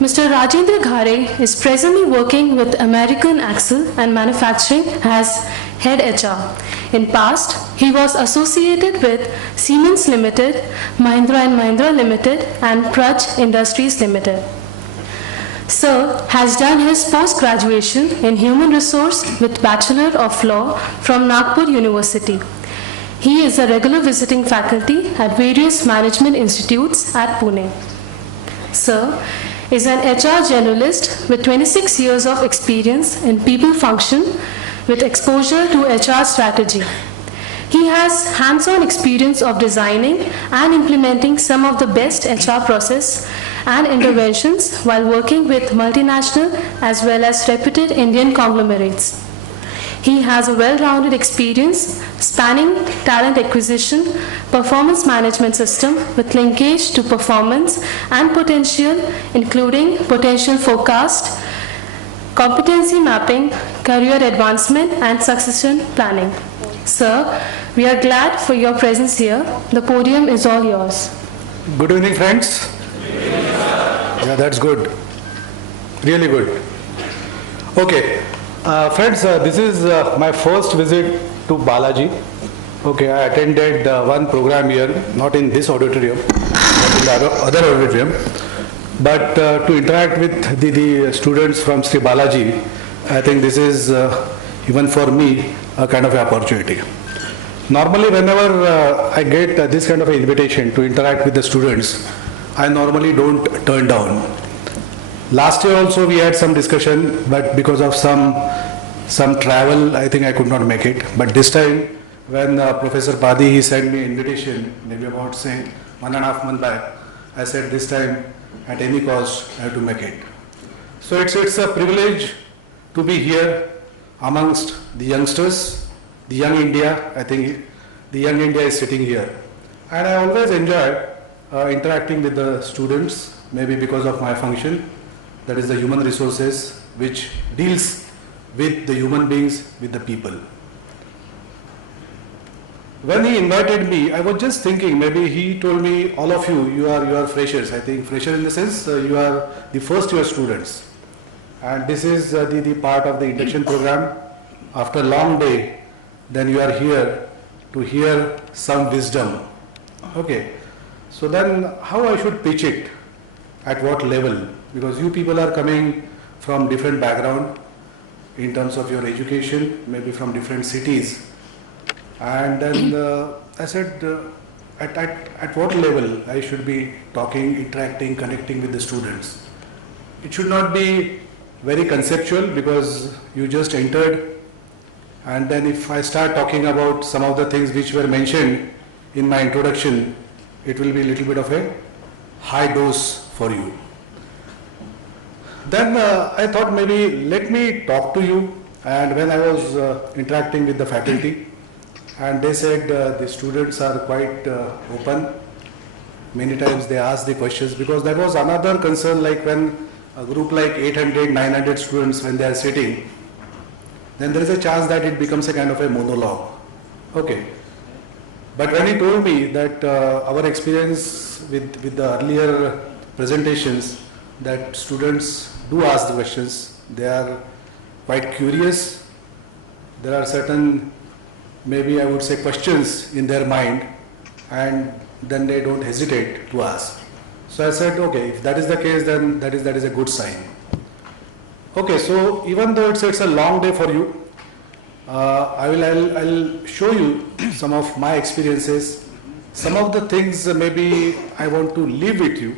Mr. Rajendra Ghare is presently working with American Axle and Manufacturing as Head HR. In past, he was associated with Siemens Limited, Mahindra and Mahindra Limited and Praj Industries Limited. Sir has done his post-graduation in Human Resource with Bachelor of Law from Nagpur University. He is a regular visiting faculty at various management institutes at Pune. Sir is an HR generalist with 26 years of experience in people function with exposure to HR strategy. He has hands-on experience of designing and implementing some of the best HR process and interventions while working with multinational as well as reputed Indian conglomerates. He has a well-rounded experience spanning talent acquisition, performance management system with linkage to performance and potential, including potential forecast, competency mapping, career advancement, and succession planning. Sir, we are glad for your presence here. The podium is all yours. Good evening, friends. Yeah, that's good. Really good. Okay. Friends, this is my first visit to Balaji. Okay, I attended one program here, not in this auditorium, but in the other auditorium. But to interact with the students from Sri Balaji, I think this is even for me a kind of opportunity. Normally, whenever I get this kind of an invitation to interact with the students, I normally don't turn down. Last year also we had some discussion, but because of some travel, I think I could not make it. But this time, when Professor Padi he sent me an invitation, maybe about say 1.5 months back, I said this time at any cost I have to make it. So it's a privilege to be here amongst the youngsters, the young India. I think the young India is sitting here, and I always enjoy interacting with the students. Maybe because of my function, that is the human resources, which deals with the human beings, with the people. When he invited me, I was just thinking, maybe he told me, all of you, you are freshers. I think fresher in the sense, you are the first year students. And this is the part of the induction program. After a long day, then you are here to hear some wisdom. Okay. So then how I should pitch it? At what level? Because you people are coming from different background in terms of your education, maybe from different cities. And then I said, at what level I should be talking, interacting, connecting with the students. It should not be very conceptual because you just entered, and then if I start talking about some of the things which were mentioned in my introduction, it will be a little bit of a high dose for you. Then I thought maybe let me talk to you, and when I was interacting with the faculty, and they said the students are quite open. Many times they ask the questions, because that was another concern, like when a group like 800, 900 students, when they are sitting, then there is a chance that it becomes a kind of a monologue. Okay. But when he told me that our experience with the earlier presentations, that students do ask the questions, they are quite curious, there are certain, maybe I would say, questions in their mind, and then they don't hesitate to ask. So I said, okay, if that is the case, then that is a good sign. Okay, so even though it's a long day for you, I'll show you some of my experiences, some of the things maybe I want to leave with you,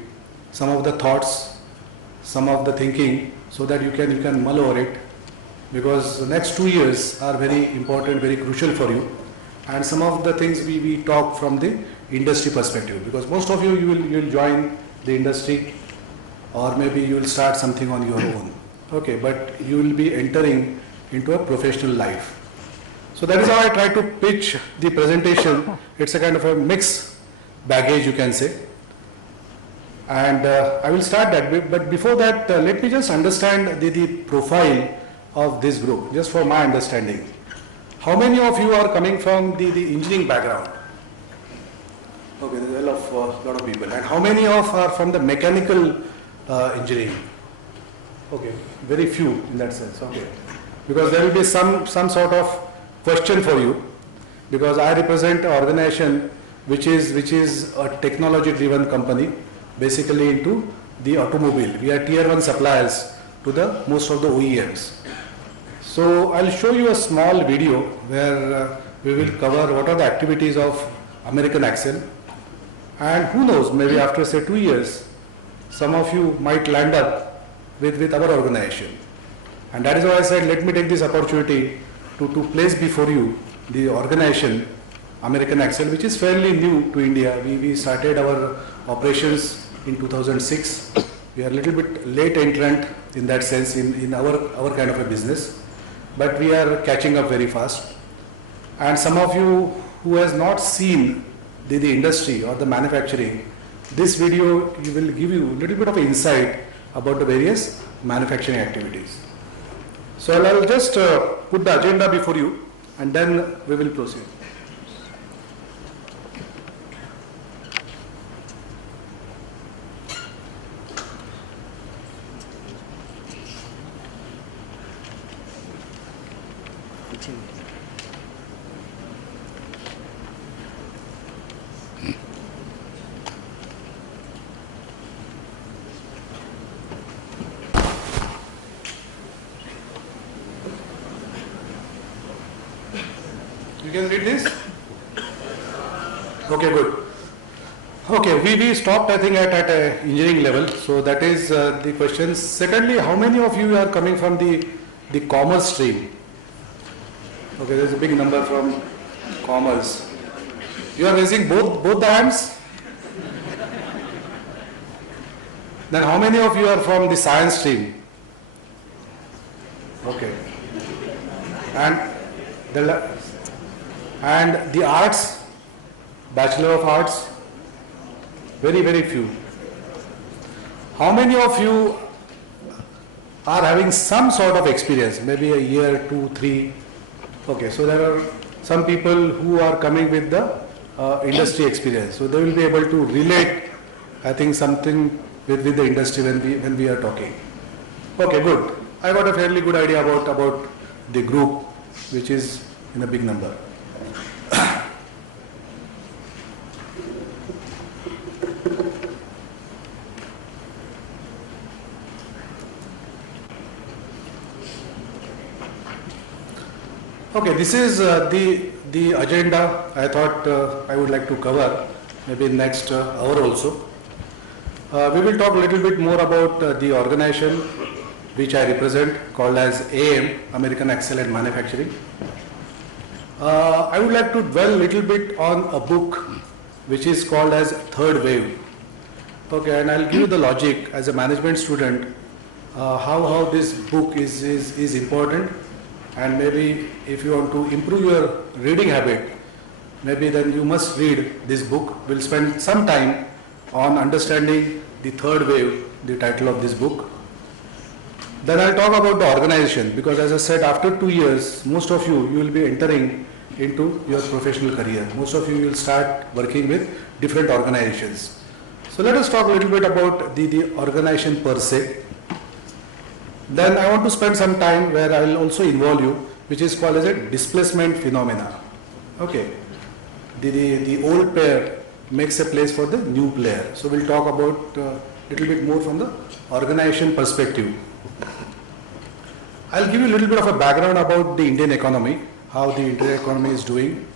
some of the thoughts, some of the thinking, so that you can mull over it, because the next 2 years are very important, very crucial for you. And some of the things we talk from the industry perspective, because most of you will join the industry, or maybe you will start something on your own. Okay, but you will be entering into a professional life. So that is how I try to pitch the presentation. It's a kind of a mixed baggage, you can say. And I will start that, but before that, let me just understand the profile of this group, just for my understanding. How many of you are coming from the engineering background? Okay, there's a lot of people. And how many of are from the mechanical engineering. Okay, very few in that sense. Okay, because there will be some sort of question for you, because I represent an organization which is a technology-driven company, basically into the automobile. We are tier 1 suppliers to the most of the OEMs. So I'll show you a small video where we will cover what are the activities of American Axle, and who knows, maybe after say 2 years, some of you might land up with our organization. And that is why I said, let me take this opportunity to place before you the organization American Axle, which is fairly new to India. We started our operations in 2006. We are a little bit late entrant in that sense in our kind of a business, but we are catching up very fast. And some of you who has not seen the industry or the manufacturing, this video will give you a little bit of insight about the various manufacturing activities. So I'll just put the agenda before you, and then we will proceed. You can read this? Okay, good. Okay, we stopped I think at engineering level, so that is the question. Secondly, how many of you are coming from the commerce stream? Okay, there's a big number from commerce. You are raising both the hands? Then how many of you are from the science stream? Okay. And the arts, Bachelor of Arts, very few. How many of you are having some sort of experience, maybe a year, 2, 3? Okay, so there are some people who are coming with the industry experience, so they will be able to relate, I think, something with the industry when we are talking. Okay, good. I got a fairly good idea about the group, which is in a big number. Okay, this is the agenda I thought I would like to cover maybe in next hour also. We will talk a little bit more about the organization which I represent, called as AM, American Axle and Manufacturing. I would like to dwell a little bit on a book which is called as Third Wave. Okay, and I'll give you the logic as a management student, how this book is important. And maybe if you want to improve your reading habit, maybe then you must read this book. We'll spend some time on understanding the third wave, the title of this book. Then I'll talk about the organization, because as I said, after 2 years, most of you will be entering into your professional career. Most of you will start working with different organizations. So let us talk a little bit about the organization per se. Then I want to spend some time where I will also involve you, which is called as a displacement phenomena. Okay, the old player makes a place for the new player. So we'll talk about a little bit more from the organization perspective. I'll give you a little bit of a background about the Indian economy, how the Indian economy is doing,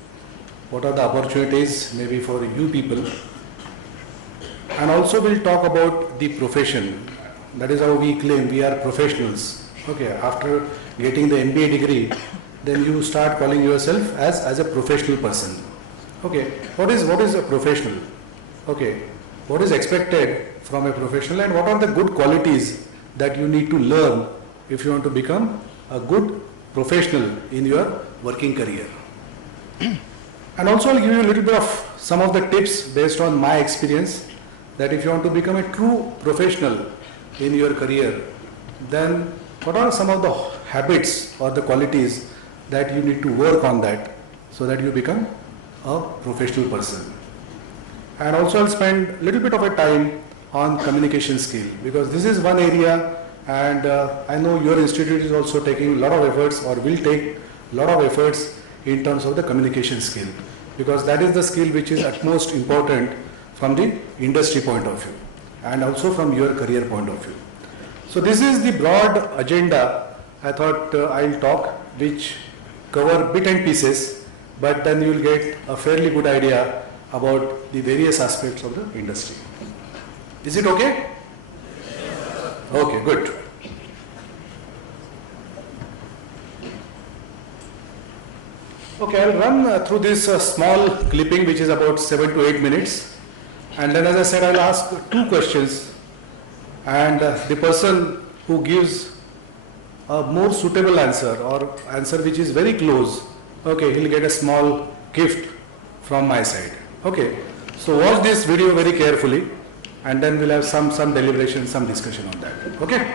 what are the opportunities maybe for you people, and also we'll talk about the profession. That is how we claim we are professionals. Okay, after getting the MBA degree, then you start calling yourself as a professional person. Okay, what is a professional? Okay, what is expected from a professional, and what are the good qualities that you need to learn if you want to become a good professional in your working career. And also I'll give you a little bit of some of the tips based on my experience, that if you want to become a true professional in your career, then what are some of the habits or the qualities that you need to work on that so that you become a professional person. And also I'll spend a little bit of a time on communication skill, because this is one area, and I know your institute is also taking a lot of efforts, or will take a lot of efforts in terms of the communication skill, because that is the skill which is at most important from the industry point of view and also from your career point of view. So this is the broad agenda I thought I'll talk, which cover bit and pieces, but then you will get a fairly good idea about the various aspects of the industry. Is it okay? Okay, good. Okay, I'll run through this small clipping which is about 7 to 8 minutes, and then as I said, I'll ask 2 questions, and the person who gives a more suitable answer or answer which is very close, okay, he'll get a small gift from my side. Okay, so watch this video very carefully, and then we'll have some deliberation, some discussion on that. Okay.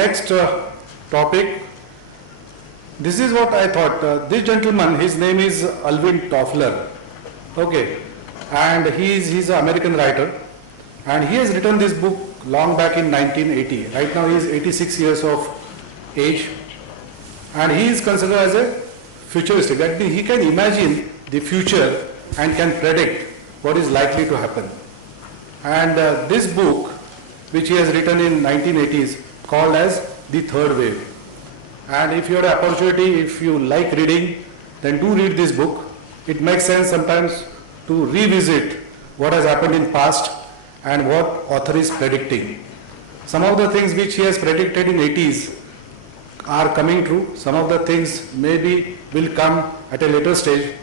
next topic. This is what I thought. This gentleman, his name is Alvin Toffler. Okay, and he's an American writer, and he has written this book long back in 1980. Right now he is 86 years of age, and he is considered as a futuristic. That means he can imagine the future and can predict what is likely to happen. And this book, which he has written in 1980s, called as The Third Wave. And if you have an opportunity, if you like reading, then do read this book. It makes sense sometimes to revisit what has happened in past and what author is predicting. Some of the things which he has predicted in 80s are coming true. Some of the things maybe will come at a later stage.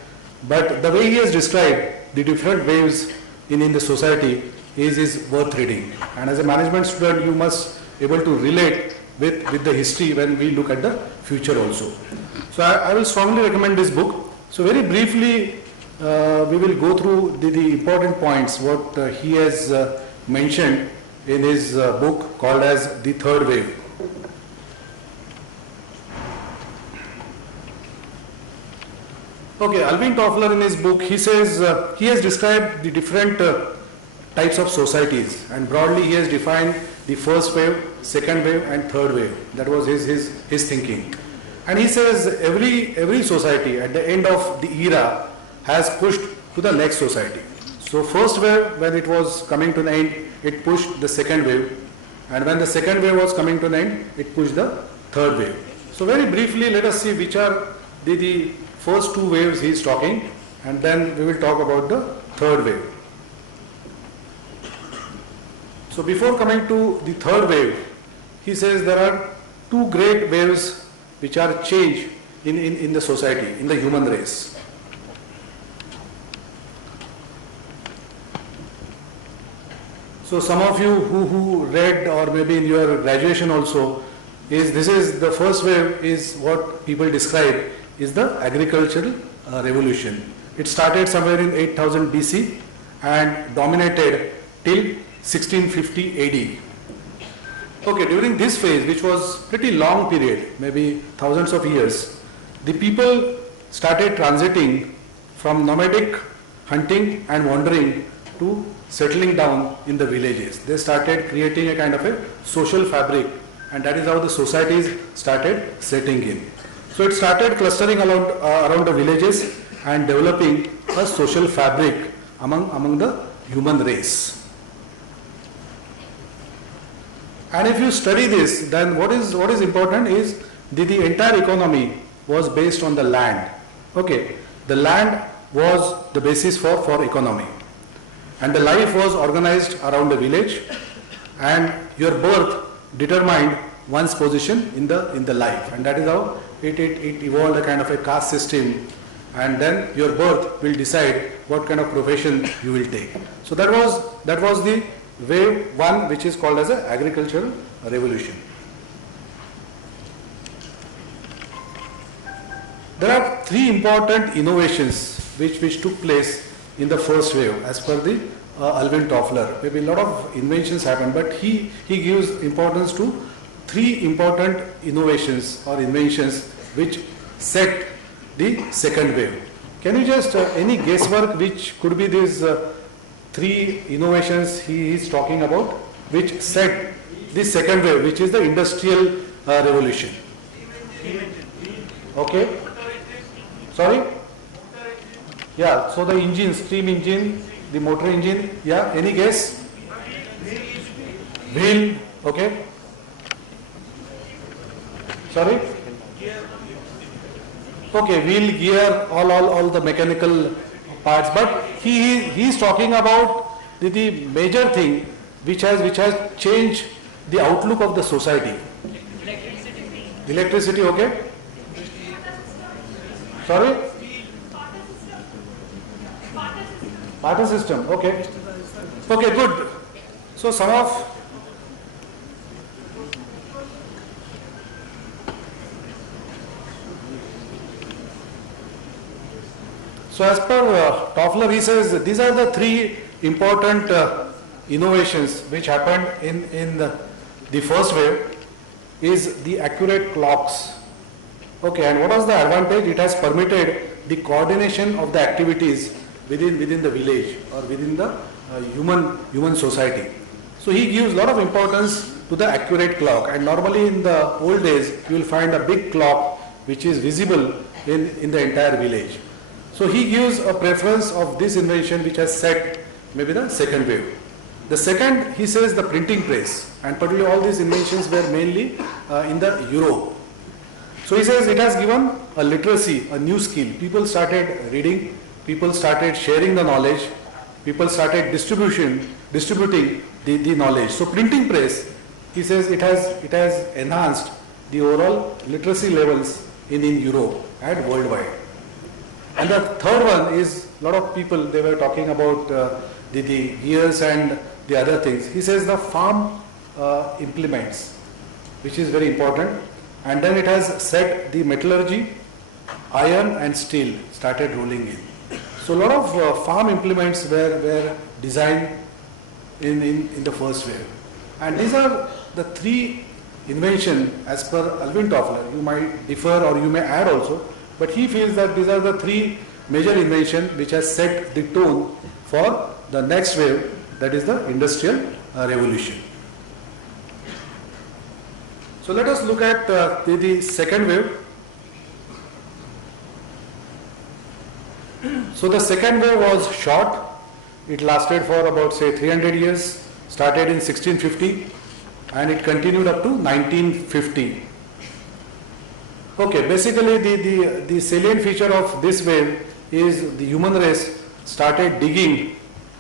But the way he has described the different waves in the society is worth reading. And as a management student, you must be able to relate with the history when we look at the future also. So I will strongly recommend this book. So very briefly, we will go through the important points, what he has mentioned in his book called as The Third Wave. Okay, Alvin Toffler in his book, he says, he has described the different types of societies, and broadly he has defined the first wave, second wave and third wave. That was his thinking. And he says every society at the end of the era has pushed to the next society. So first wave, when it was coming to an end, it pushed the second wave, and when the second wave was coming to an end, it pushed the third wave. So very briefly, let us see which are the first two waves he is talking, and then we will talk about the third wave. So before coming to the third wave, he says there are two great waves which are change in the society, in the human race. So some of you who read, or maybe in your graduation also, this is the first wave is what people describe is the agricultural revolution. It started somewhere in 8000 BC and dominated till 1650 AD. Okay, during this phase, which was pretty long period, maybe thousands of years, the people started transiting from nomadic hunting and wandering to settling down in the villages. They started creating a kind of a social fabric, and that is how the societies started setting in. So it started clustering around the villages and developing a social fabric among the human race. And if you study this, then what is important is the entire economy was based on the land. Okay, the land was the basis for economy, and the life was organized around the village, and your birth determined one's position in the life, and that is how it evolved a kind of a caste system, and then your birth will decide what kind of profession you will take. So that was the wave one, which is called as the agricultural revolution. There are three important innovations which took place in the first wave as per the Alvin Toffler. Maybe a lot of inventions happened, but he gives importance to three important innovations or inventions which set the second wave. Can you just, any guesswork which could be these three innovations he is talking about, which set the second wave, which is the industrial revolution? Okay. Sorry? Yeah, so the engine, steam engine, the motor engine, yeah, any guess? Wheel, okay. Sorry? Okay, wheel, gear, all the mechanical parts, but he is talking about the major thing which has changed the outlook of the society. Electricity, okay? Sorry? Barter system, okay. Okay, good. So some of So as per Toffler, he says these are the three important innovations which happened in the first wave. is the accurate clocks. Okay, and what was the advantage? It has permitted the coordination of the activities within the village or within the human society. So he gives a lot of importance to the accurate clock, and normally in the old days you will find a big clock which is visible in the entire village. So he gives a preference of this invention which has set maybe the second wave. The second, he says, the printing press, and particularly all these inventions were mainly in the Europe. So he says it has given a literacy, a new skill. People started reading, people started sharing the knowledge, people started distributing the knowledge. So printing press, he says it has enhanced the overall literacy levels in Europe and worldwide. And the third one is, a lot of people, they were talking about the gears and the other things. He says the farm implements, which is very important. And then it has set the metallurgy, iron and steel started rolling in. So a lot of farm implements were designed in the first wave. And these are the three inventions as per Alvin Toffler. You might differ or you may add also, but he feels that these are the three major inventions which has set the tone for the next wave, that is the Industrial Revolution. So let us look at the second wave. So the second wave was short. It lasted for about say 300 years, started in 1650 and it continued up to 1950. Okay, basically the salient feature of this wave is the human race started digging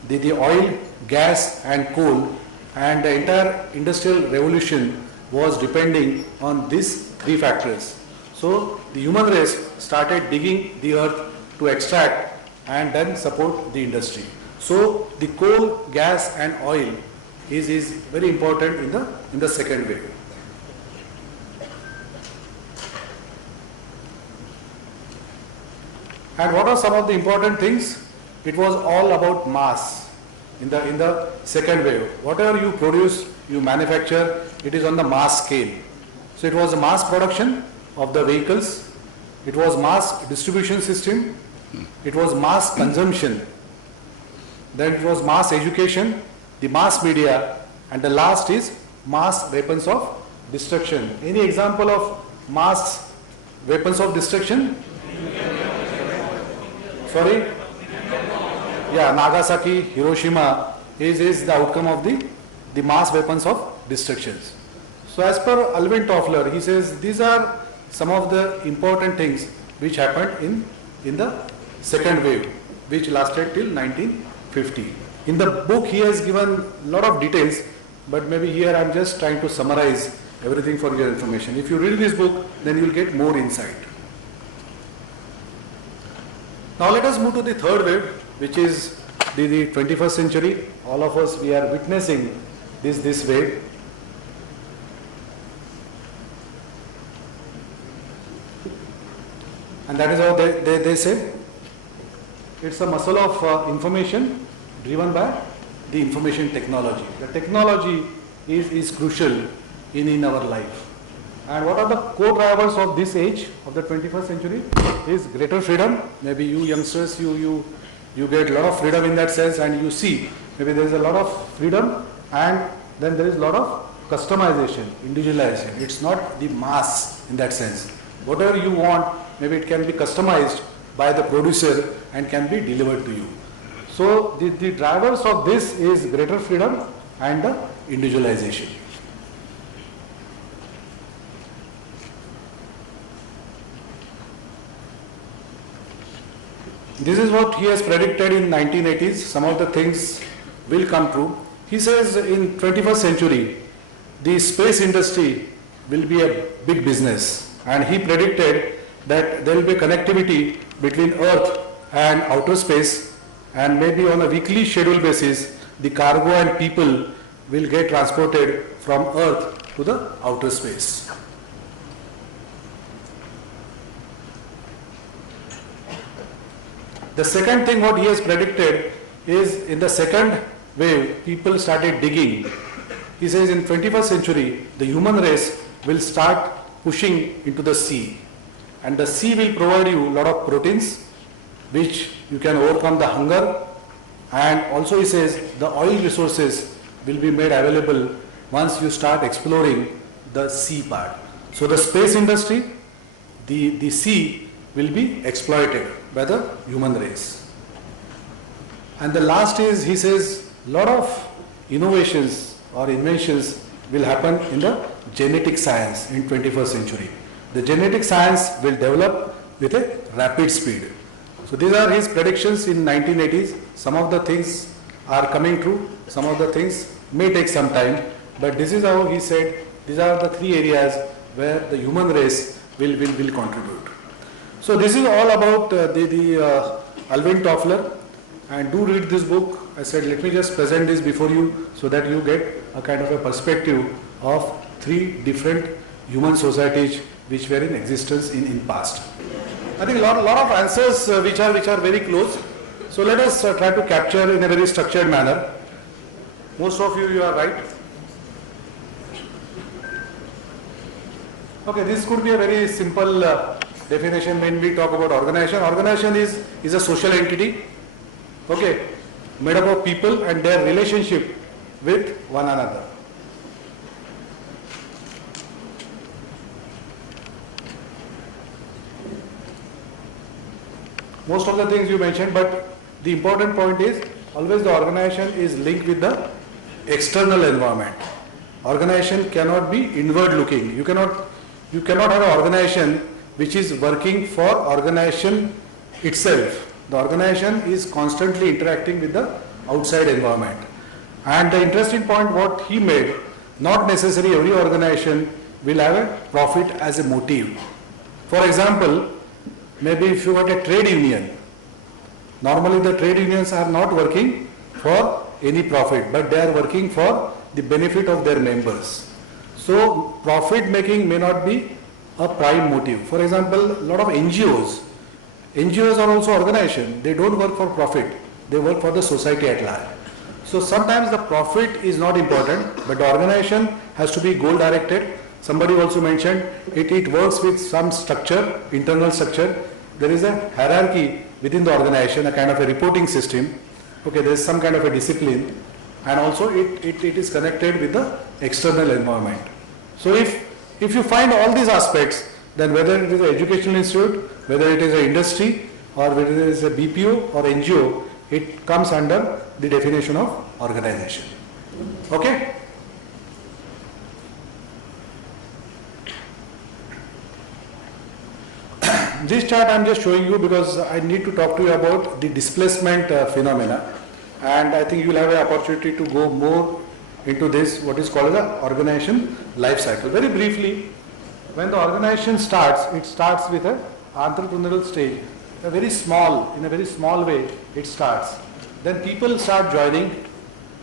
the oil, gas and coal, and the entire industrial revolution was depending on these three factors. So the human race started digging the earth to extract and then support the industry. So the coal, gas and oil is very important in the second wave. And what are some of the important things? It was all about mass in the second wave. Whatever you produce, you manufacture, it is on the mass scale. So it was a mass production of the vehicles, it was mass distribution system, it was mass consumption, then it was mass education, the mass media, and the last is mass weapons of destruction. Any example of mass weapons of destruction? Sorry? Yeah, Nagasaki, Hiroshima is the outcome of the mass weapons of destructions. So as per Alvin Toffler, he says these are some of the important things which happened in the second wave, which lasted till 1950. In the book he has given a lot of details, but maybe here I am just trying to summarize everything for your information. If you read this book, then you will get more insight. Now let us move to the third wave, which is the 21st century. All of us, we are witnessing this wave. And that is how they say. It's a muscle of information driven by the information technology. The technology is crucial in our life. And what are the co-drivers of this age, of the 21st century? Is greater freedom. Maybe you youngsters, you get a lot of freedom in that sense, and you see maybe there is a lot of freedom and then there is a lot of customization, individualization. It's not the mass in that sense. Whatever you want, maybe it can be customized by the producer and can be delivered to you. So the drivers of this is greater freedom and the individualization. This is what he has predicted in 1980s. Some of the things will come true. He says in 21st century, the space industry will be a big business. And he predicted that there will be connectivity between Earth and outer space, and maybe on a weekly schedule basis, the cargo and people will get transported from Earth to the outer space. The second thing what he has predicted is in the second wave, people started digging. He says in 21st century, the human race will start pushing into the sea. And the sea will provide you a lot of proteins, which you can overcome the hunger. And also he says the oil resources will be made available once you start exploring the sea part. So the space industry, the sea will be exploited by the human race. And the last is, he says, a lot of innovations or inventions will happen in the genetic science in 21st century. The genetic science will develop with a rapid speed. So these are his predictions in 1980s. Some of the things are coming true, some of the things may take some time, but this is how he said these are the three areas where the human race will contribute. So this is all about Alvin Toffler, and do read this book. I said let me just present this before you so that you get a kind of a perspective of three different human societies which were in existence in past. I think a lot of answers which are very close. So let us try to capture in a very structured manner. Most of you are right. Okay, this could be a very simple definition when we talk about organization. Organization is a social entity, okay, made up of people and their relationship with one another. Most of the things you mentioned, but the important point is always the organization is linked with the external environment. Organization cannot be inward looking. You cannot have an organization which is working for organization itself. The organization is constantly interacting with the outside environment. And the interesting point what he made, not necessarily every organization will have a profit as a motive. For example, maybe if you got a trade union, normally the trade unions are not working for any profit, but they are working for the benefit of their members. So profit making may not be a prime motive. For example, a lot of NGOs are also organizations. They don't work for profit. They work for the society at large. So sometimes the profit is not important, but the organization has to be goal directed. Somebody also mentioned it works with some structure, internal structure. There is a hierarchy within the organization, a kind of a reporting system. Okay, there is some kind of a discipline, and also it is connected with the external environment. So if you find all these aspects, then whether it is an educational institute, whether it is an industry, or whether it is a BPO or NGO, it comes under the definition of organization. Okay? This chart I am just showing you because I need to talk to you about the displacement phenomena, and I think you will have an opportunity to go more into this, what is called the organization life cycle. Very briefly, when the organization starts, it starts with an entrepreneurial stage, in a very small way it starts. Then people start joining,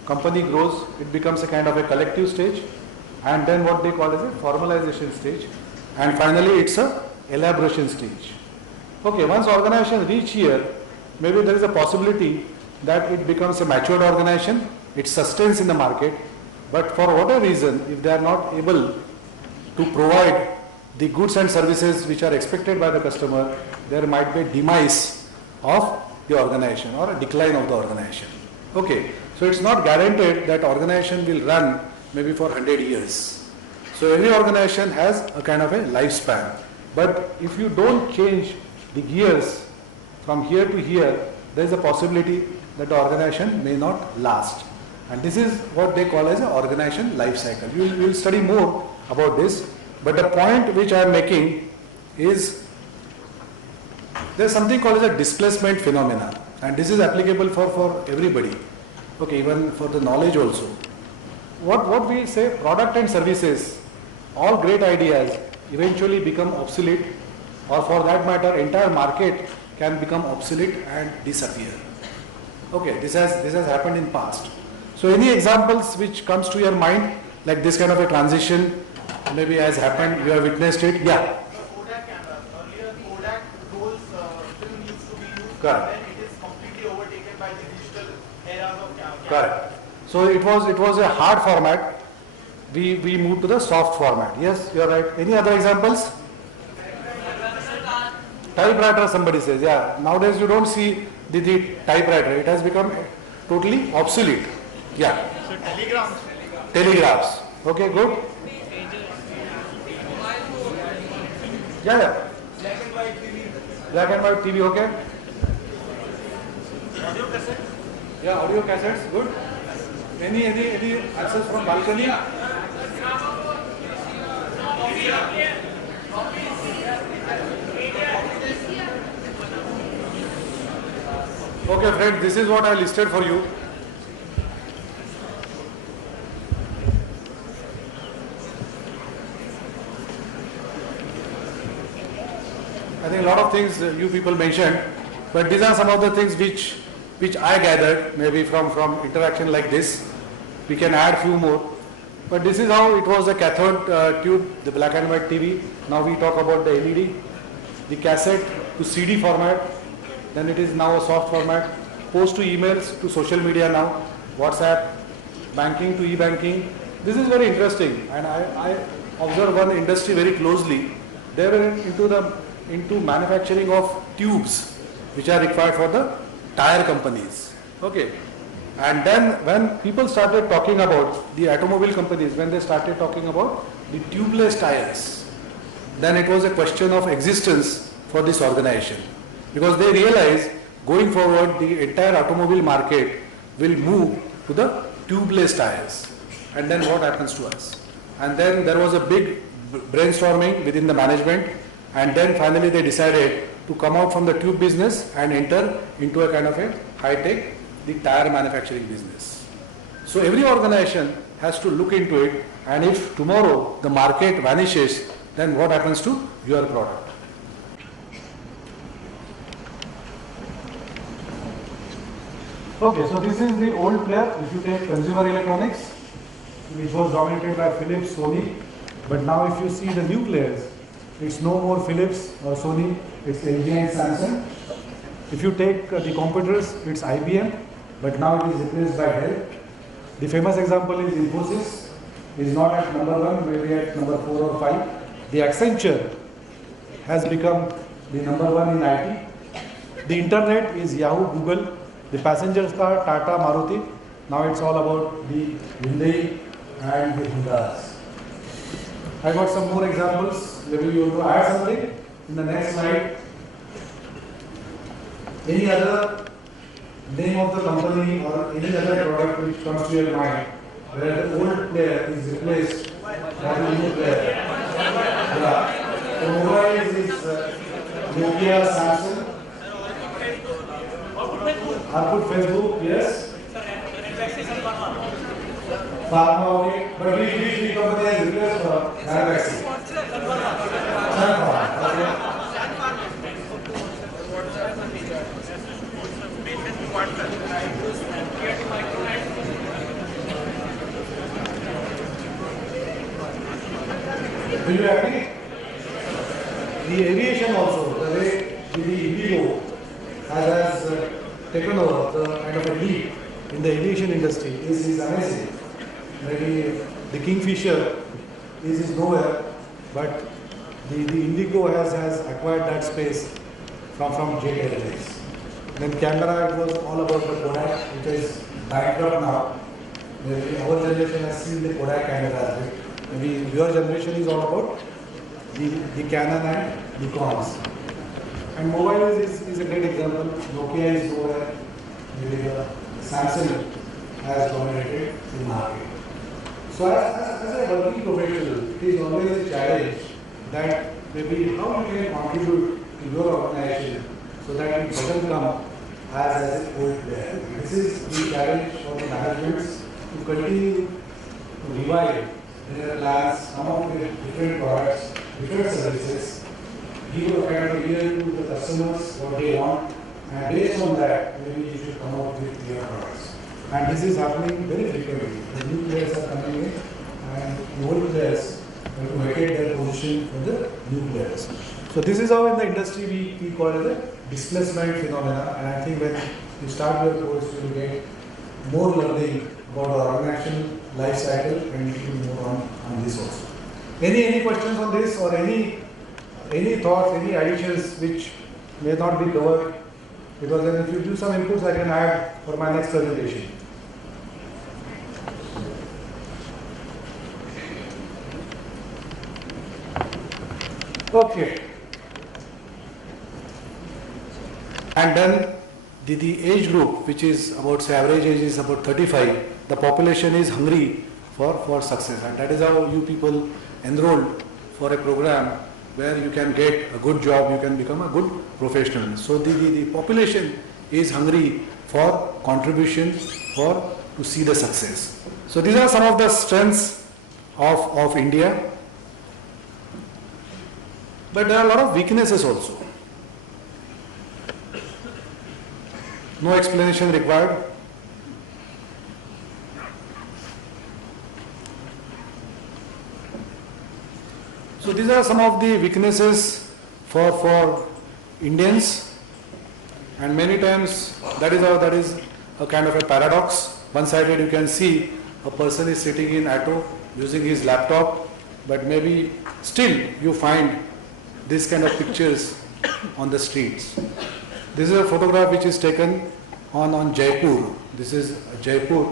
company grows, it becomes a kind of a collective stage, and then what they call as a formalization stage, and finally it's a elaboration stage. Okay, once organization reach here, maybe there is a possibility that it becomes a matured organization, it sustains in the market, but for whatever reason, if they are not able to provide the goods and services which are expected by the customer, there might be a demise of the organization or a decline of the organization. Okay, so it's not guaranteed that organization will run maybe for 100 years. So every organization has a kind of a lifespan. But if you don't change the gears from here to here, there is a possibility that the organization may not last. And this is what they call as an organization life cycle. You will study more about this. But the point which I am making is there is something called as a displacement phenomena. And this is applicable for everybody. Okay, even for the knowledge also. What we say, product and services, all great ideas eventually become obsolete, or for that matter entire market can become obsolete and disappear. Okay, this has happened in past. So any examples which comes to your mind like this kind of a transition maybe has happened, you have witnessed it? Yeah. Kodak cameras. Earlier Kodak rolls film used to be used, correct. Then it is completely overtaken by the digital eras of cameras. Correct. So it was a hard format. we moved to the soft format. Yes, you are right. Any other examples? Typewriter, somebody says. Yeah, nowadays you don't see the typewriter. It has become totally obsolete. Yeah. So telegrams. Telegraphs. Okay, good. Yeah, yeah. Black and white TV. Black and white TV, okay. Audio cassette. Yeah, audio cassettes, good. Any access from balcony? Okay, friend, this is what I listed for you. I think a lot of things you people mentioned, but these are some of the things which I gathered maybe from interaction like this. We can add few more. But this is how it was the cathode tube, the black and white TV. Now we talk about the LED, the cassette to CD format. Then it is now a soft format. Post to emails to social media now, WhatsApp, banking to e-banking. This is very interesting, and I observe one industry very closely. They were into manufacturing of tubes, which are required for the tire companies. Okay. And then when people started talking about the automobile companies, when they started talking about the tubeless tires, then it was a question of existence for this organization. Because they realized going forward the entire automobile market will move to the tubeless tires. And then what happens to us? And then there was a big brainstorming within the management, and then finally they decided to come out from the tube business and enter into a kind of a high-tech, the tire manufacturing business. So every organization has to look into it, and if tomorrow the market vanishes, then what happens to your product? Okay, so this is the old player. If you take consumer electronics, which was dominated by Philips, Sony, but now if you see the new players, it's no more Philips or Sony, it's LG and Samsung. If you take the competitors, it's IBM, but now it is replaced by Dell. The famous example is Infosys, is not at number 1, maybe at number 4 or 5. The Accenture has become the number 1 in IT. The internet is Yahoo, Google. The passenger car, Tata, Maruti. Now it's all about the Hyundai and the Hondas. I got some more examples. Maybe you want to add something in the next slide. Any other name of the company or any other product which comes to your mind where the old player is replaced by the new player? Yeah. The mobile is Nokia, Samsung. Output Facebook, yes. Pharma, okay. But which company has replaced for Galaxy? Do you agree? The aviation also, the way the Indigo has taken over the kind of a lead in the aviation industry is amazing. Maybe the Kingfisher is nowhere, but the Indigo has acquired that space from Jet Airways. Then camera, it was all about the Kodak, which is bankrupt now. Maybe our generation has seen the Kodak camera. Maybe your generation is all about the Canon and Nikons. And mobile is a great example. Nokia is nowhere. Maybe Samsung has dominated the market. So as a working professional, it is always a challenge that maybe how you can contribute to your organization so that it doesn't come as an old player. This is the challenge for the managements to continue to revive their plans, come up with different products, different services, give a kind of ear to the customers what they want, and based on that, maybe you should come up with your products. And this is happening very frequently. The new players are coming in, and the old players have to vacate their position for the new players. So this is how in the industry we call it a displacement phenomena, and I think when you start your course, you will get more learning about our organizational life cycle and little more on this also. Any questions on this, or any thoughts, any additions which may not be covered? Because then if you do some inputs, I can add for my next presentation. Okay. And then the age group, which is about, say, average age is about 35, the population is hungry for success, and that is how you people enrolled for a program where you can get a good job, you can become a good professional. So the population is hungry for contribution, to see the success. So these are some of the strengths of India. But there are a lot of weaknesses also. No explanation required. So these are some of the weaknesses for Indians, and many times that is a kind of a paradox. One sided you can see a person is sitting in auto using his laptop, but maybe still you find this kind of pictures on the streets. This is a photograph which is taken on Jaipur. This is Jaipur,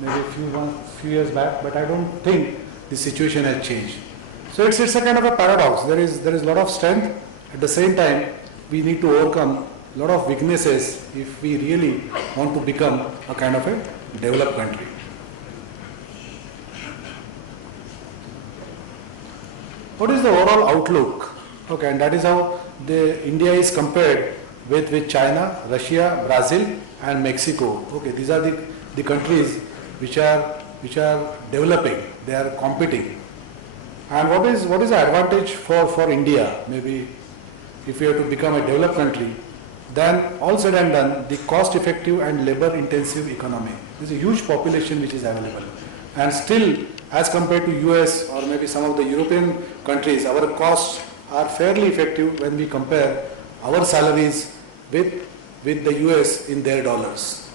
maybe a few years back, but I don't think the situation has changed. So it's a kind of a paradox. There is a lot of strength. At the same time, we need to overcome a lot of weaknesses if we really want to become a kind of a developed country. What is the overall outlook? Okay, and that is how India is compared with China, Russia, Brazil, and Mexico. Okay, these are the countries which are developing. They are competing. And what is the advantage for India? Maybe if we have to become a developed country, then all said and done, the cost-effective and labor-intensive economy. There is a huge population which is available, and still, as compared to US or maybe some of the European countries, our costs are fairly effective when we compare our salaries with the US in their dollars.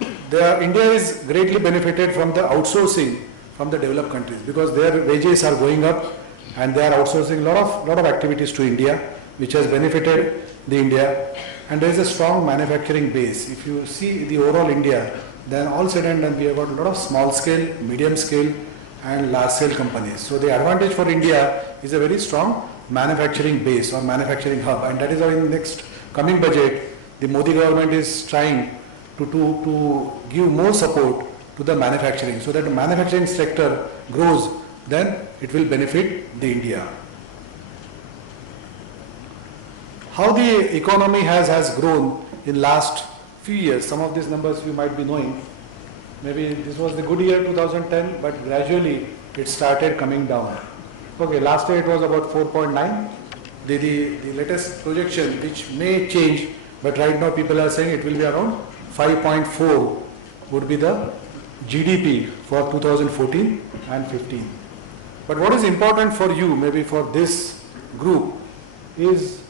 India is greatly benefited from the outsourcing from the developed countries, because their wages are going up and they are outsourcing a lot of activities to India, which has benefited the India, and there is a strong manufacturing base. If you see the overall India, then all said and done we have got a lot of small scale, medium scale, and large scale companies. So the advantage for India is a very strong manufacturing base or manufacturing hub, and that is why in the next coming budget the Modi government is trying to give more support to the manufacturing, so that the manufacturing sector grows, then it will benefit the India. How the economy has grown in last few years, some of these numbers you might be knowing. Maybe this was the good year 2010, but gradually it started coming down. Okay, last year it was about 4.9. The latest projection, which may change, but right now people are saying it will be around 5.4 would be the GDP for 2014 and 15. But what is important for you, maybe for this group, is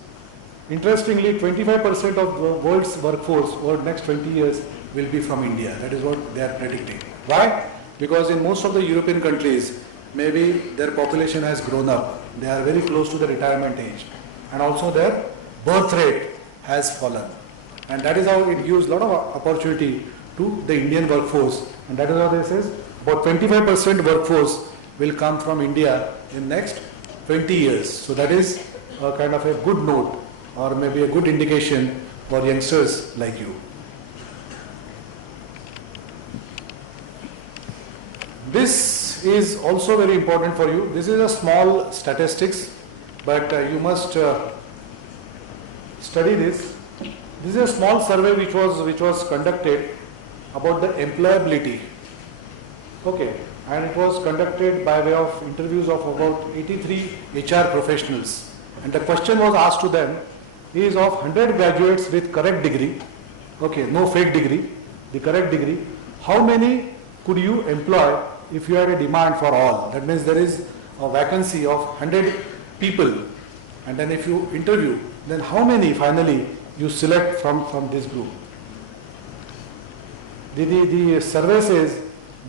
interestingly 25% of the world's workforce over the next 20 years will be from India. That is what they are predicting. Why? Because in most of the European countries, maybe their population has grown up. They are very close to the retirement age. And also their birth rate has fallen. And that is how it gives a lot of opportunity to the Indian workforce. And that is how this is. About 25% workforce will come from India in next 20 years. So that is a kind of a good note, or maybe a good indication for youngsters like you. This is also very important for you. This is a small statistics, but you must study this. This is a small survey which was conducted about the employability. Okay, and it was conducted by way of interviews of about 83 HR professionals. And the question was asked to them is, of 100 graduates with correct degree, okay, no fake degree, the correct degree, how many could you employ if you had a demand for all? That means there is a vacancy of 100 people, and then if you interview, then how many finally you select from this group? the survey says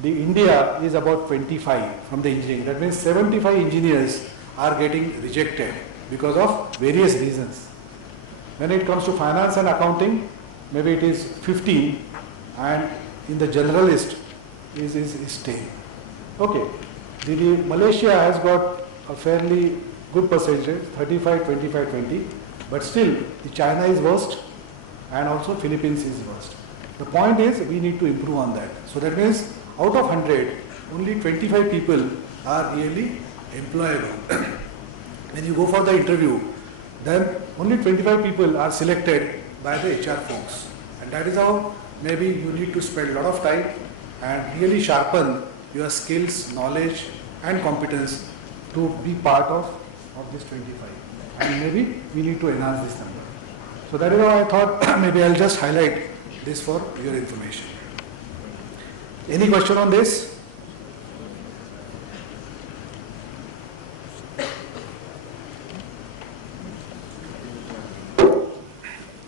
the India is about 25 from the engineering. That means 75 engineers are getting rejected because of various reasons. When it comes to finance and accounting, maybe it is 15, and in the generalist is 10. Okay, the Malaysia has got a fairly good percentage, 35, 25, 20, but still the China is worst and also Philippines is worst. The point is we need to improve on that. So that means out of 100, only 25 people are really employable. When you go for the interview, then only 25 people are selected by the HR folks. And that is how maybe you need to spend a lot of time and really sharpen your skills, knowledge and competence to be part of this 25. And maybe we need to enhance this number. So that is why I thought maybe I'll just highlight this for your information. Any question on this?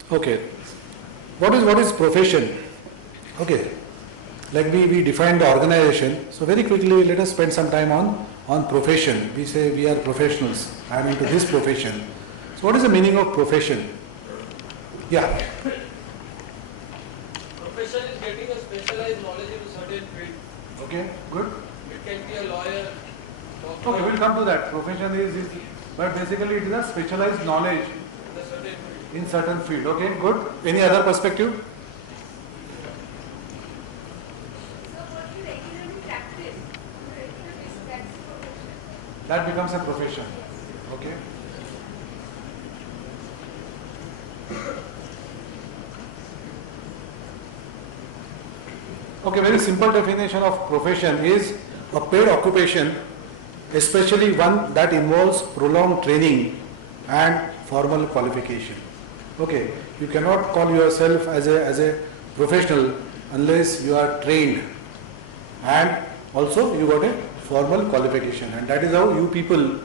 Okay. What is profession? Okay. Like we defined the organization. So very quickly let us spend some time on profession. We say we are professionals. I am into this profession. So what is the meaning of profession? Yeah. Profession is getting a specialized knowledge in a certain field. Okay, good. It can be a lawyer, doctor, Okay, we'll come to that. Profession is but basically it is a specialized knowledge in a certain field. in certain field. Okay, good. Any other perspective? So what you regularly practice on a regular basis, that's profession. That becomes a profession. Okay. Okay, very simple definition of profession is a paid occupation, especially one that involves prolonged training and formal qualification. Okay, you cannot call yourself as a professional unless you are trained and also you got a formal qualification, and that is how you people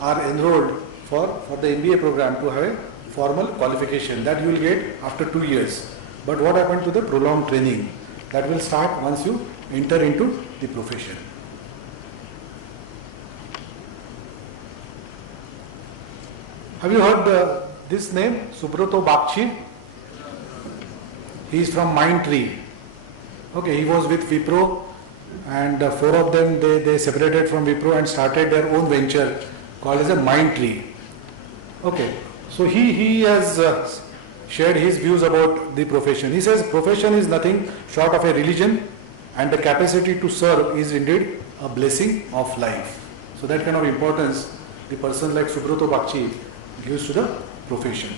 are enrolled for the MBA program to have a formal qualification that you will get after 2 years. But what happened to the prolonged training? That will start once you enter into the profession. Have you heard this name, Subrato Bakshi? He is from Mindtree. Okay, he was with Wipro, and 4 of them they separated from Wipro and started their own venture called as a Mindtree. Okay, so he has shared his views about the profession. He says profession is nothing short of a religion, and the capacity to serve is indeed a blessing of life. So that kind of importance the person like Subrato Bakshi gives to the profession.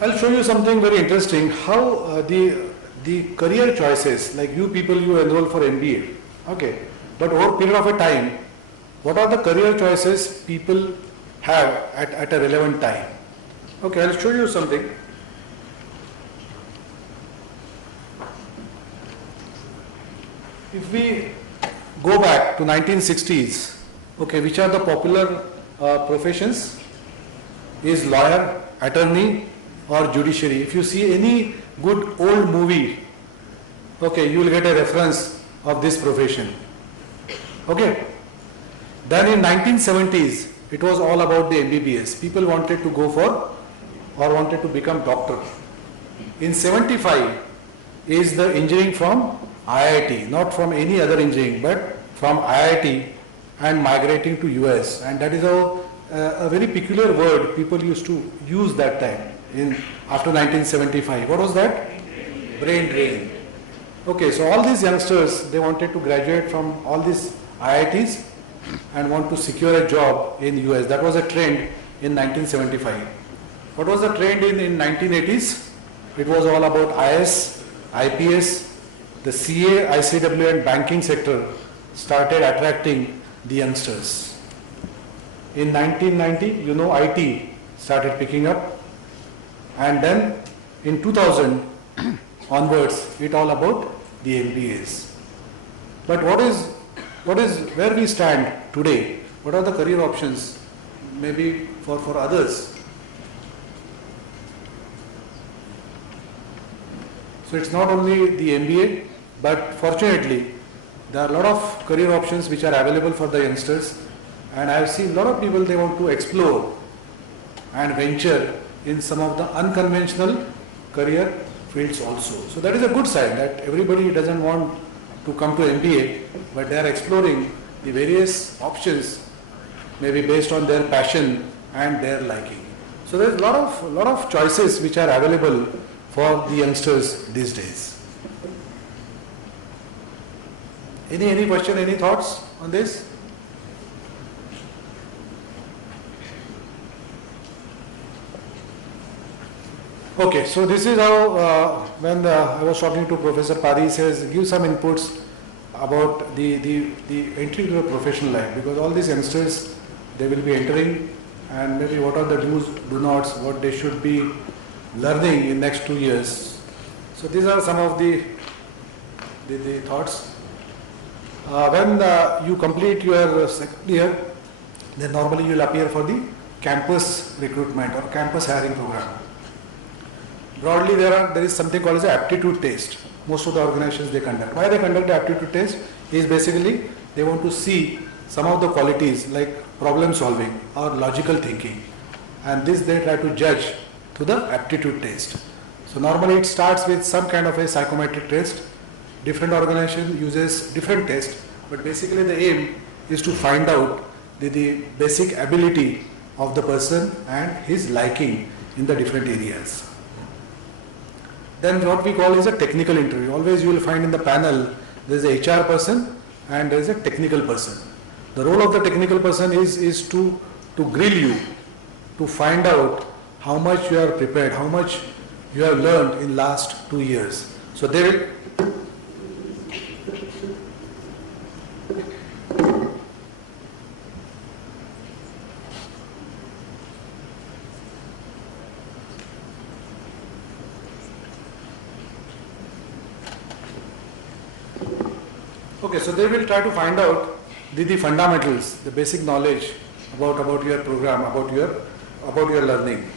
I'll show you something very interesting, how the career choices, like you people, you enroll for MBA, okay, but over a period of a time, what are the career choices people have at a relevant time? Okay, I'll show you something. If we go back to 1960s, okay, which are the popular professions? Is lawyer, attorney, or judiciary. If you see any good old movie, okay, you will get a reference of this profession. Okay. Then in 1970s, it was all about the MBBS. People wanted to go for or wanted to become doctor. In 75 is the engineering from IIT, not from any other engineering, but from IIT and migrating to US. And that is a very peculiar word people used to use that time after 1975. What was that? Brain drain. Okay, so all these youngsters, they wanted to graduate from all these IITs and want to secure a job in US. That was a trend in 1975. What was the trend in 1980s? It was all about IS, IPS, the CA, ICW and banking sector started attracting the youngsters. In 1990, you know, IT started picking up, and then in 2000 onwards, it all about the MBAs. But what is where we stand today? What are the career options maybe for others? So it's not only the MBA, but fortunately, there are a lot of career options which are available for the youngsters. And I have seen a lot of people, they want to explore and venture in some of the unconventional career fields also. So that is a good sign that everybody doesn't want to come to MBA, but they are exploring the various options, maybe based on their passion and their liking. So there's a lot of choices which are available for the youngsters these days. Any question, any thoughts on this? Okay, so this is how, when I was talking to Professor Pari, he says, give some inputs about the entry to the professional life, because all these youngsters, they will be entering, and maybe what are the do's, do nots, what they should be learning in next 2 years. So these are some of the thoughts. When you complete your second year, then normally you will appear for the campus recruitment or campus hiring program. Broadly, there is something called as an aptitude test. Most of the organizations they conduct. Why they conduct the aptitude test is basically they want to see some of the qualities like problem solving or logical thinking, and this they try to judge to the aptitude test. So normally it starts with some kind of a psychometric test. Different organization uses different tests, but basically the aim is to find out the basic ability of the person and his liking in the different areas. Then what we call is a technical interview. Always you will find in the panel there is a HR person and there is a technical person. The role of the technical person is to grill you, to find out how much you are prepared, how much you have learned in last 2 years. So they will so they will try to find out the fundamentals, the basic knowledge about your program, about your learning.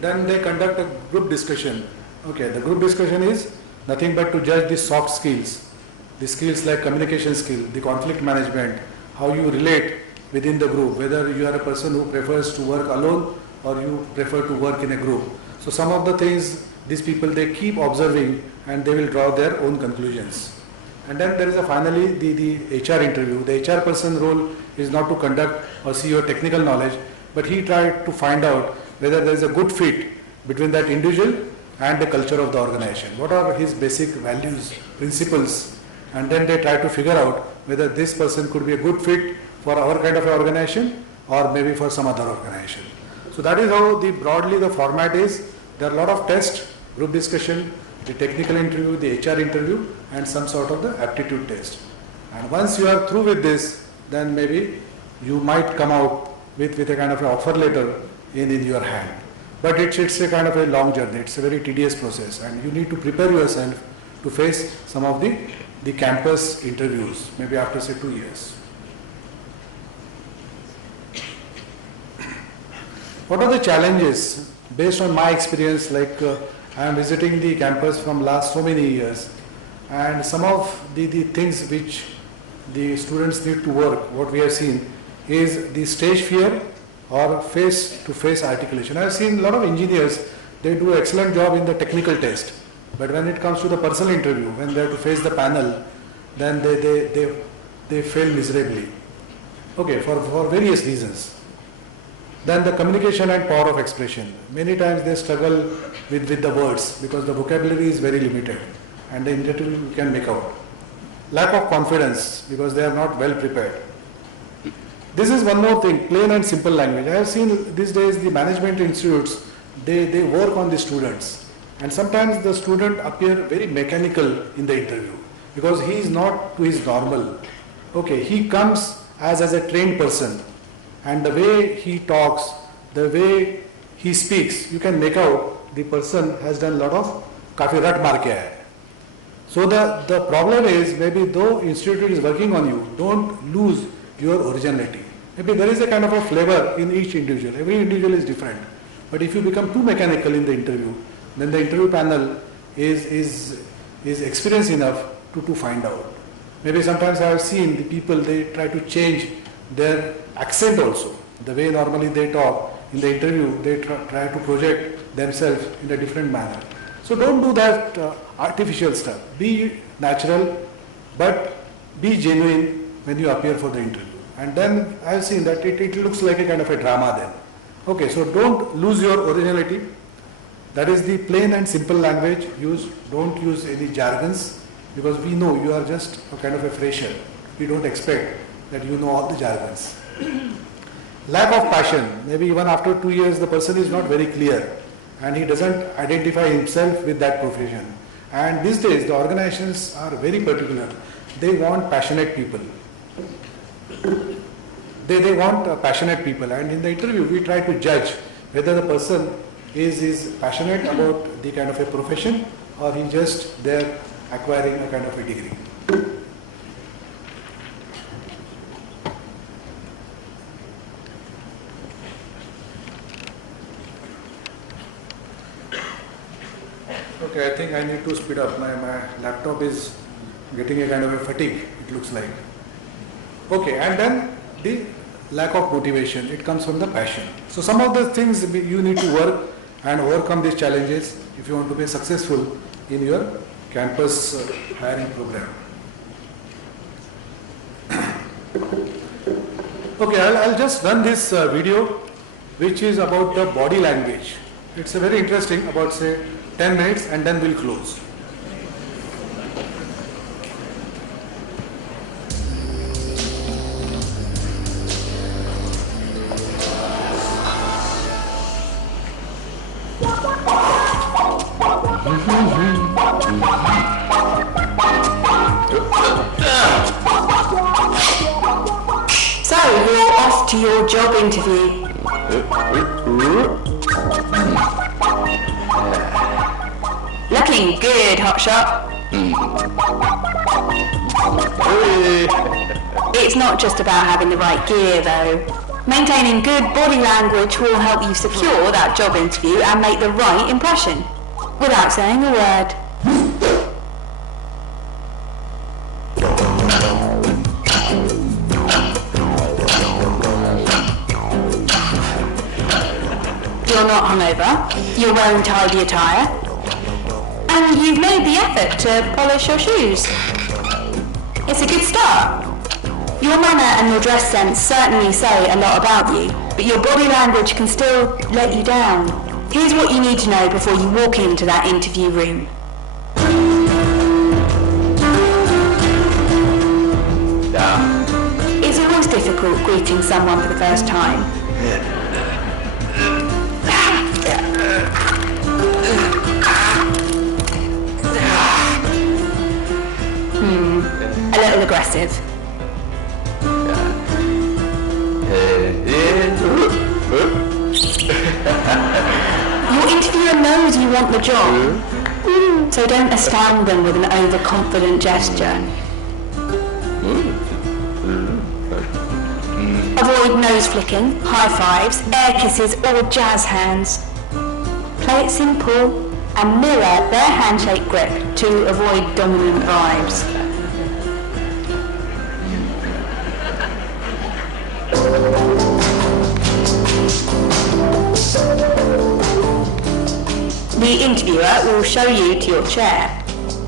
Then they conduct a group discussion. Okay, the group discussion is nothing but to judge the soft skills, the skills like communication skill, the conflict management, how you relate within the group, whether you are a person who prefers to work alone or you prefer to work in a group. So some of the things these people they keep observing and they will draw their own conclusions. And then there is finally the HR interview. The HR person role is not to conduct or see your technical knowledge, but he tried to find out whether there is a good fit between that individual and the culture of the organization. What are his basic values, principles, and then they try to figure out whether this person could be a good fit for our kind of an organization or maybe for some other organization. So that is how broadly the format is. There are a lot of tests, group discussion, the technical interview, the HR interview, and some sort of the aptitude test. And once you are through with this, then maybe you might come out with a kind of an offer letter in your hand. But it's a kind of a long journey. It's a very tedious process, and you need to prepare yourself to face some of the campus interviews, maybe after say 2 years. What are the challenges? Based on my experience, like I am visiting the campus from last so many years, and some of the things which the students need to work, what we have seen, is the stage fear or face-to-face articulation. I have seen a lot of engineers, they do an excellent job in the technical test, but when it comes to the personal interview, when they have to face the panel, then they fail miserably. Okay, for various reasons. Then the communication and power of expression. Many times they struggle with the words because the vocabulary is very limited and the interview can make out. Lack of confidence because they are not well prepared. This is one more thing, plain and simple language. I have seen these days the management institutes, they work on the students, and sometimes the student appear very mechanical in the interview because he is not to his normal. Okay, he comes as a trained person, and the way he talks, the way he speaks, you can make out the person has done a lot of काफी रट मार के आया है. So the problem is, maybe though institute is working on you, don't lose your originality. Maybe there is a kind of a flavor in each individual. Every individual is different. But if you become too mechanical in the interview, then the interview panel is experienced enough to find out. Maybe sometimes I have seen the people, they try to change their accent also. The way normally they talk in the interview, they try to project themselves in a different manner. So don't do that artificial stuff. Be natural, but be genuine when you appear for the interview. And then I have seen that it looks like a kind of a drama then. Okay, so don't lose your originality. That is the plain and simple language used. Don't use any jargons, because we know you are just a kind of a fresher. We don't expect that you know all the jargons. Lack of passion. Maybe even after 2 years the person is not very clear and he doesn't identify himself with that profession. And these days the organizations are very particular. They want passionate people. They want passionate people, and in the interview we try to judge whether the person is passionate about the kind of a profession, or he just there acquiring a kind of a degree. Okay, I think I need to speed up. My laptop is getting a kind of a fatigue, it looks like. Okay, and then the lack of motivation, it comes from the passion. So some of the things you need to work and overcome these challenges if you want to be successful in your campus hiring program. Okay, I'll just run this video which is about the body language. It's a very interesting, about say 10 minutes, and then we'll close. So, you're off to your job interview. Looking good, hotshot. It's not just about having the right gear, though. Maintaining good body language will help you secure that job interview and make the right impression, without saying a word. You're not hungover, you're wearing tidy attire, and you've made the effort to polish your shoes. It's a good start. Your manner and your dress sense certainly say a lot about you, but your body language can still let you down. Here's what you need to know before you walk into that interview room. It's always difficult greeting someone for the first time. A little aggressive. Your interviewer knows you want the job, so don't astound them with an overconfident gesture. Avoid nose flicking, high fives, air kisses or jazz hands. Play it simple and mirror their handshake grip to avoid dominant vibes. The interviewer will show you to your chair.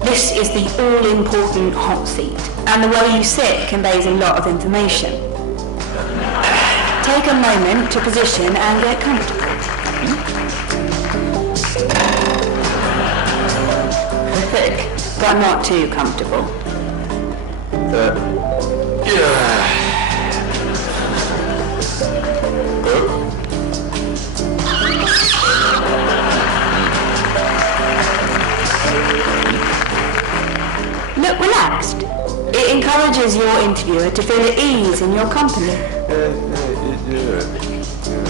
This is the all-important hot seat, and the way you sit conveys a lot of information. Take a moment to position and get comfortable. But not too comfortable. Look relaxed. It encourages your interviewer to feel at ease in your company.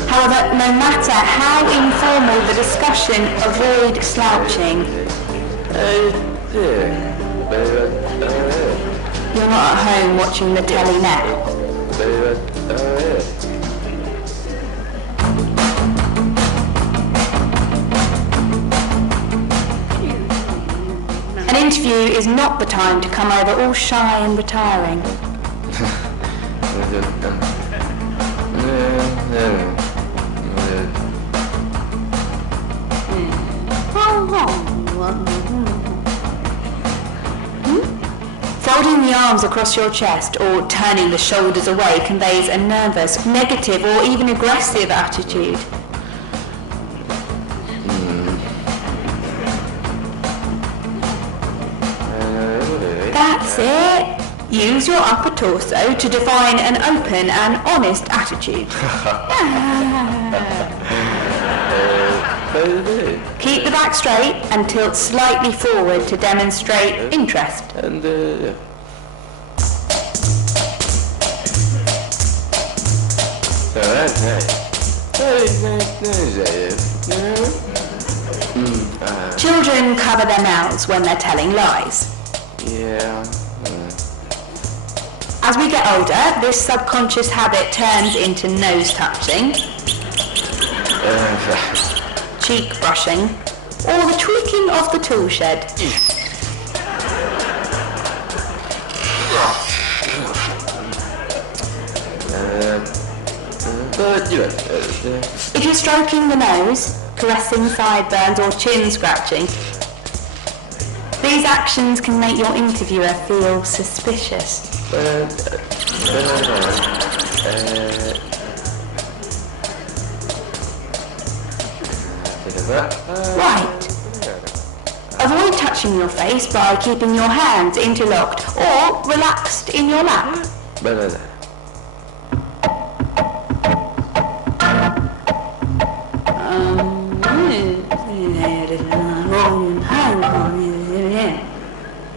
However, no matter how informal the discussion, avoid slouching. You're not at home watching the telly now. is not the time to come over all shy and retiring. Folding the arms across your chest or turning the shoulders away conveys a nervous, negative or even aggressive attitude. That's it. Use your upper torso to define an open and honest attitude. Keep the back straight and tilt slightly forward to demonstrate interest. And Children cover their mouths when they're telling lies. yeah. As we get older, this subconscious habit turns into nose touching, cheek brushing, or the tweaking of the tool shed. If you're stroking the nose, caressing sideburns or chin scratching, these actions can make your interviewer feel suspicious. Right. Avoid touching your face by keeping your hands interlocked or relaxed in your lap.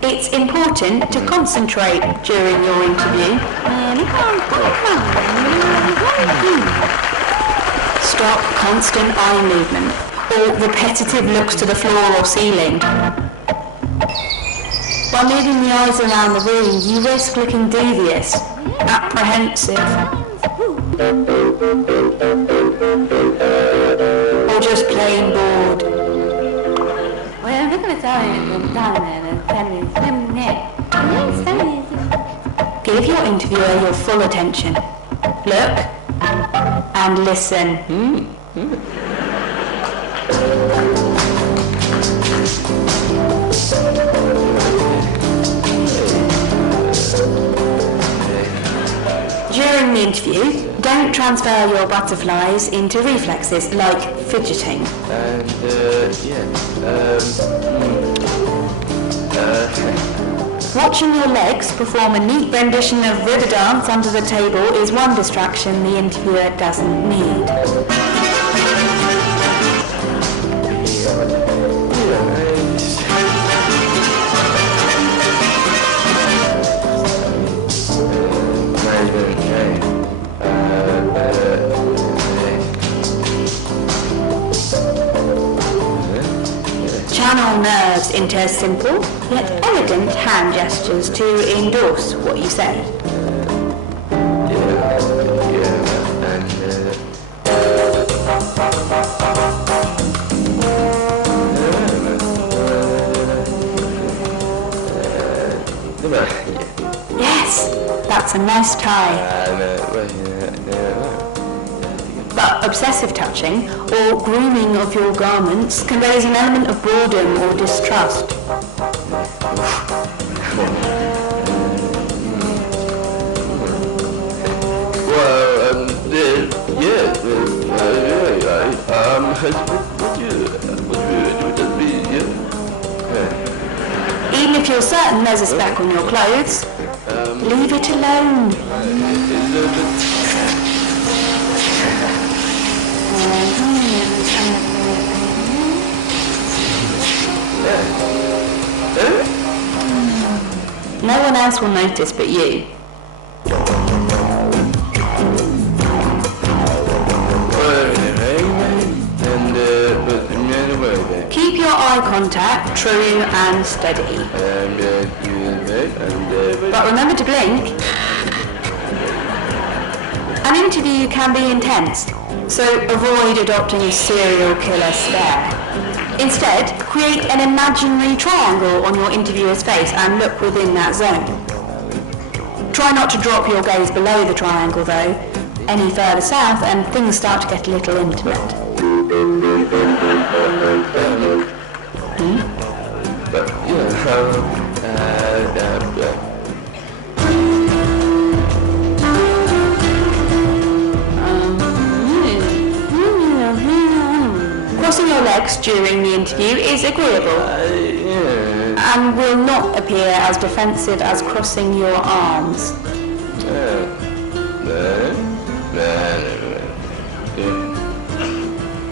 It's important to concentrate during your interview. Stop constant eye movement or repetitive looks to the floor or ceiling. By moving the eyes around the room, you risk looking devious, apprehensive, or just plain bored. Well, I'm going to tell you give your interviewer your full attention. Look and listen. During the interview, don't transfer your butterflies into reflexes like fidgeting. Watching your legs perform a neat rendition of river dance under the table is one distraction the interviewer doesn't need. Channel nerves into simple yet elegant hand gestures to endorse what you say. Yes, that's a nice tie. But obsessive touching or grooming of your garments conveys an element of boredom or distrust. Even if you're certain there's a speck on your clothes, leave it alone. No one else will notice but you. Keep your eye contact true and steady. But remember to blink. An interview can be intense, so avoid adopting a serial killer stare. Instead, create an imaginary triangle on your interviewer's face and look within that zone. Try not to drop your gaze below the triangle though. Any further south and things start to get a little intimate. Crossing your legs during the interview is agreeable and will not appear as defensive as crossing your arms.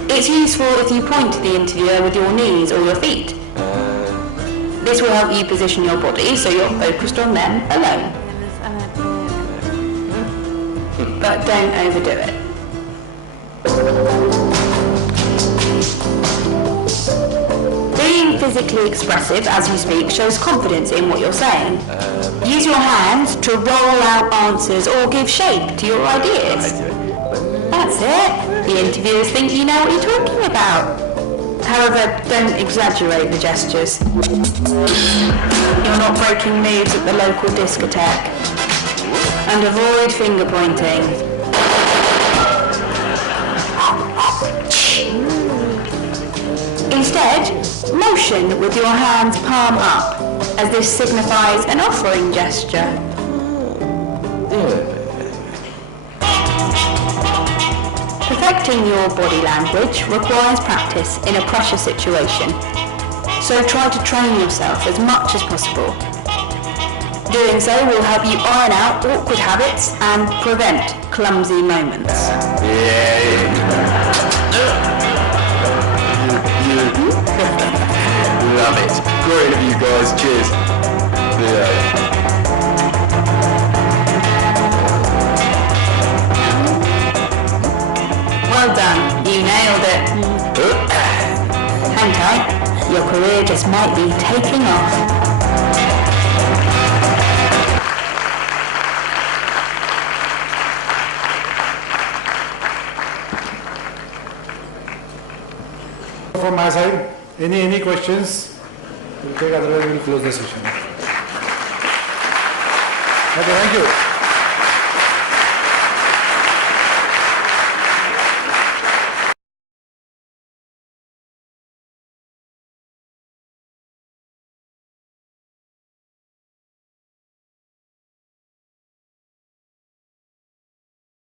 It's useful if you point to the interviewer with your knees or your feet. This will help you position your body so you're focused on them alone. But don't overdo it. Being physically expressive as you speak shows confidence in what you're saying. Use your hands to roll out answers or give shape to your ideas. That's it. The interviewers think you know what you're talking about. However, don't exaggerate the gestures. You're not breaking moves at the local discotheque. And avoid finger pointing. Instead, motion with your hands palm up, as this signifies an offering gesture. Perfecting your body language requires practice in a pressure situation, so try to train yourself as much as possible. Doing so will help you iron out awkward habits and prevent clumsy moments. Love it. Great of you guys. Cheers. Well done. You nailed it. Hang tight. Your career just might be taking off. From my side, any questions? We'll take, otherwise we'll close the session. Okay, thank you.